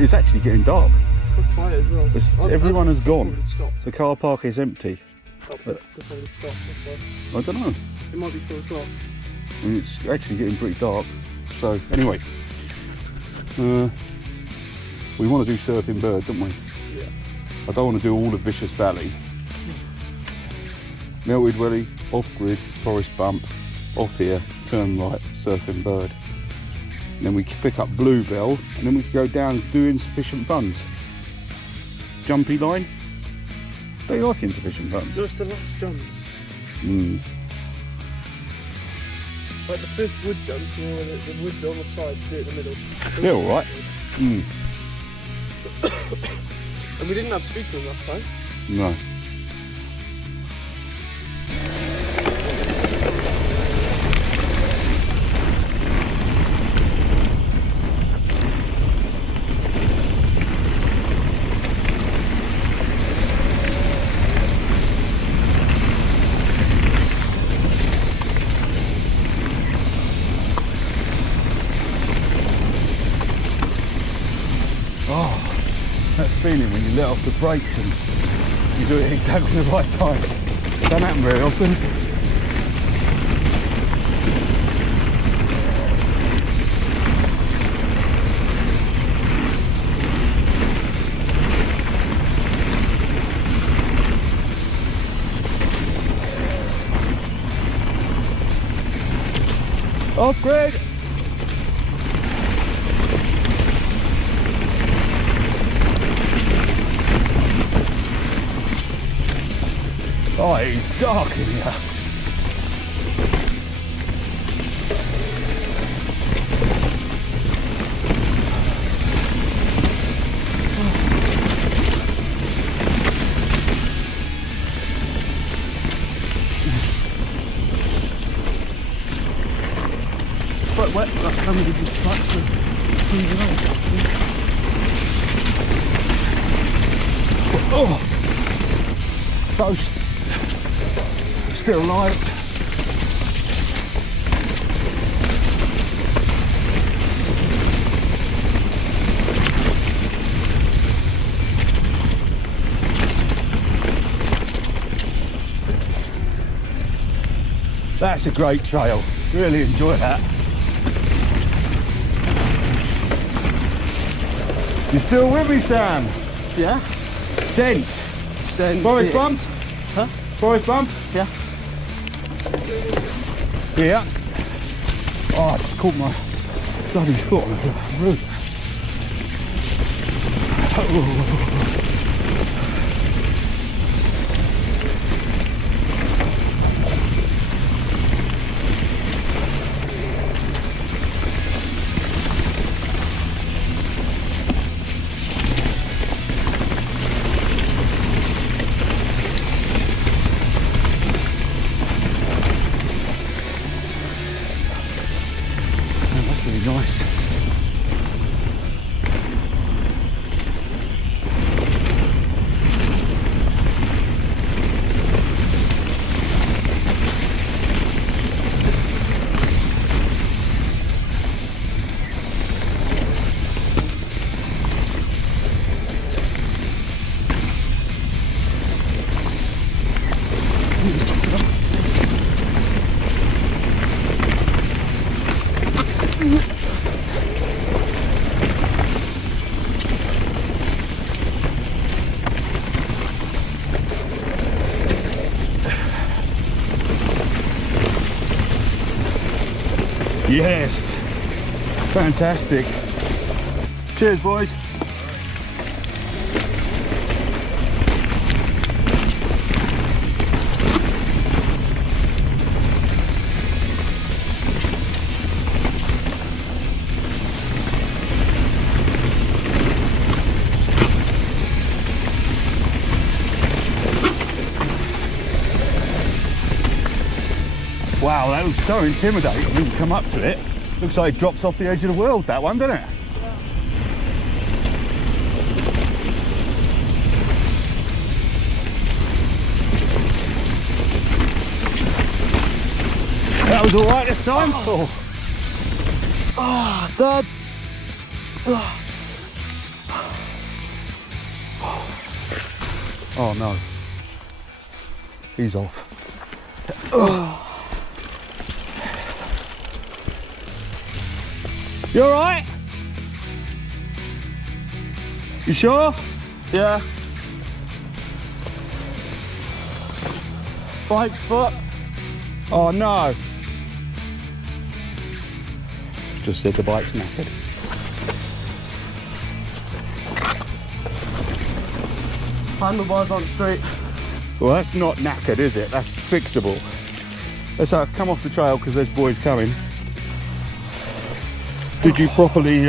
It's actually getting dark. Quite quiet as well. Everyone has gone. Stopped. The car park is empty. Probably stopped. I don't know. It might be 4 o'clock. And it's actually getting pretty dark. So anyway, we want to do Surfin Bird, don't we? Yeah. I don't want to do all of Vicious Valley. Melted Welly, off grid, Forest Bump, off here, turn right, Surfin Bird. And then we pick up Bluebell, and then we can go down and do Insufficient Funds. Jumpy line. They like Insufficient Funds. Just the last jumps. Like the first wood jumps, you know, where the wood's on the side, do it in the middle. They're alright. And we didn't have speakers last time. No. Oh, that feeling when you let off the brakes and you do it at exactly the right time. Doesn't happen very often. Upgrade! Oh, it's dark in here. Quite wet last time we did this track, so Oh, those still alive. That's a great trail. Really enjoy that. You still with me, Sam? yeah. Scent. Forest Bump? Huh? Forest Bump? Yeah. Yeah. Oh, I just caught my bloody foot on the roof. That's really nice. Yes, fantastic. Cheers, boys. Wow, that looks so intimidating when you come up to it. Looks like it drops off the edge of the world, that one, doesn't it? That was all right this time. Oh, Dad. Oh. Oh no. He's off. You alright? You sure? Yeah. Bike's fucked. Oh no. Just said the bike's knackered. Handlebars on the street. Well, that's not knackered, is it? That's fixable. Let's come off the trail because there's boys coming. Did you properly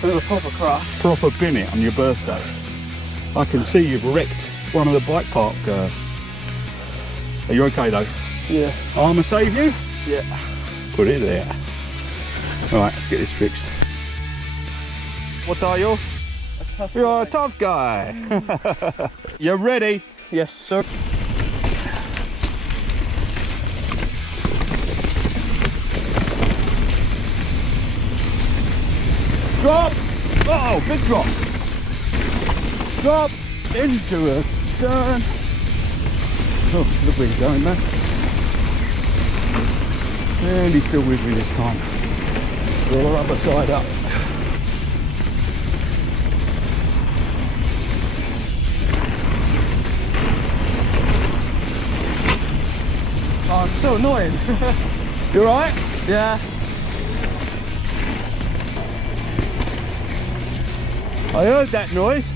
Bit of a proper crash. proper bin it on your birthday? I can see you've wrecked one of the bike park. Are you okay though? Yeah. Armour save you? Yeah. Put it there. Alright, let's get this fixed. What are you? You're a tough guy. You ready? Yes, sir. Drop! Oh, big drop. Drop into a turn. Oh, look where he's going, man. And he's still with me this time. Roll the other side up. Oh, it's so annoying. You alright? Yeah. I heard that noise.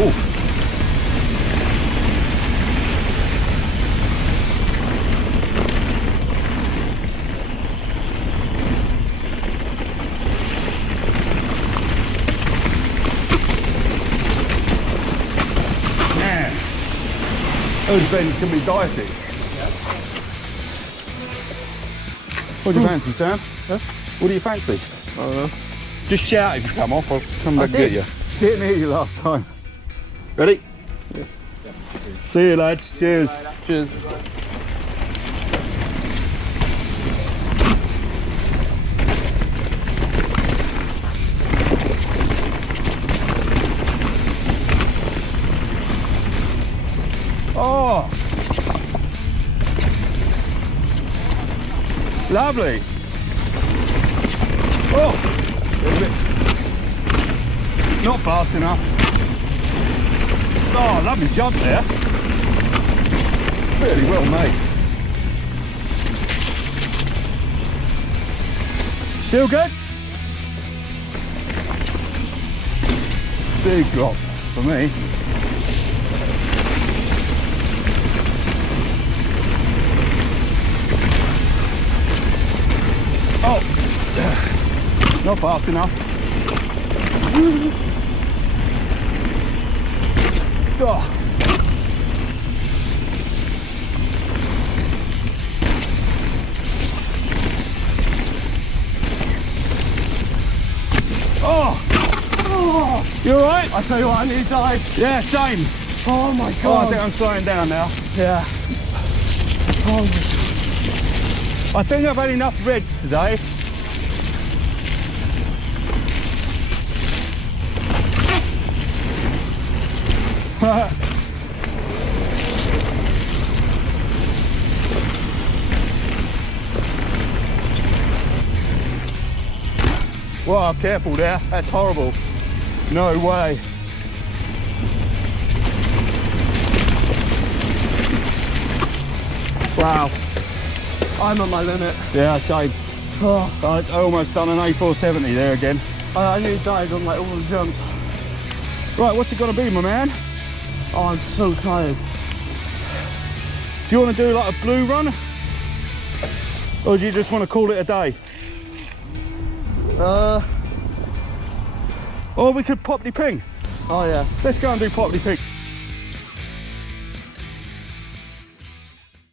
Oh. Man, those bends can be dicey. What do you fancy, Sam? Huh? What do you fancy? I don't know. Just shout if you come off, I'll come back and get you. Didn't hear you last time. Ready? Yeah. See you lads, cheers. Cheers. Oh! Lovely! Oh! Not fast enough. Oh, lovely jump there. Really well made. Still good? Big drop for me. Oh! Not fast enough. Oh. Oh. Oh. You alright? I tell you what, I nearly died. Yeah, same. Oh my Oh, I god. think I'm slowing down now. Yeah. Oh I think I've had enough reds today. Wow, careful there, that's horrible. No way. Wow. I'm on my limit. Yeah, same. Oh, I almost done an A470 there again. I nearly died on like all the jumps. Right, what's it gonna be, my man? Oh, I'm so tired. Do you want to do like a blue run? Or do you just want to call it a day? Or we could Popley Ping. Oh yeah. Let's go and do Popley Ping.